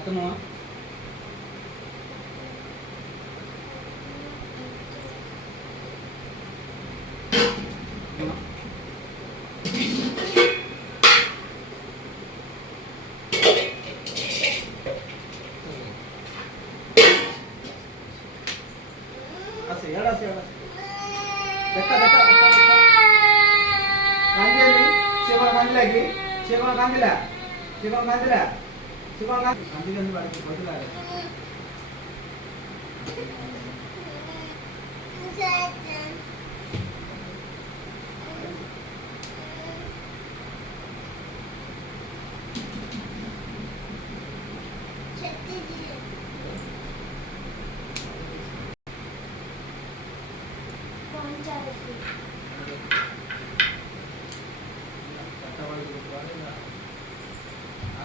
Satu mau. Asih, ada asih, ada. Dekat, dekat, dekat, dekat. Kanji ni, siapa kanji lagi? Siapa kanji lah? Siapa kanji lah? Siapa kanji? Kanji kan balik ke betul lah.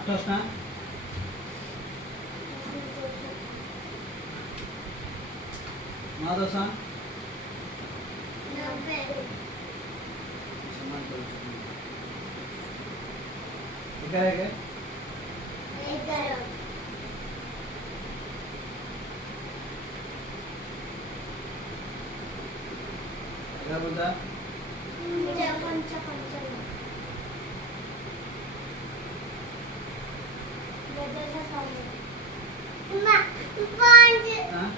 Atas na? Mana san? Ikan ke? Ikan boleh? Hah?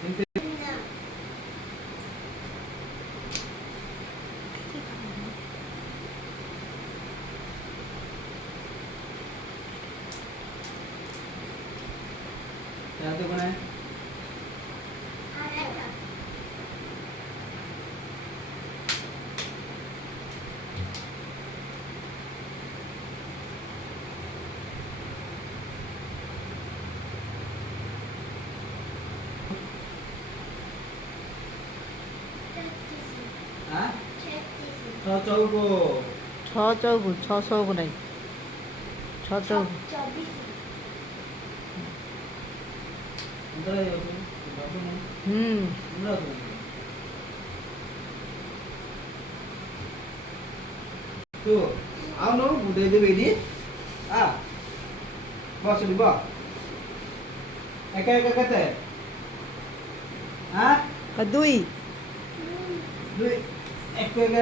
Ini satu mana? Hah? 저쪽으로. 저쪽으로. 저쪽. Antara ya tu, baru ni. Mula tu. Tu, awak nak budaya dia beri? Ah, bawa sini bawa. Ekak kata. Ah, Duit. duit. Ekak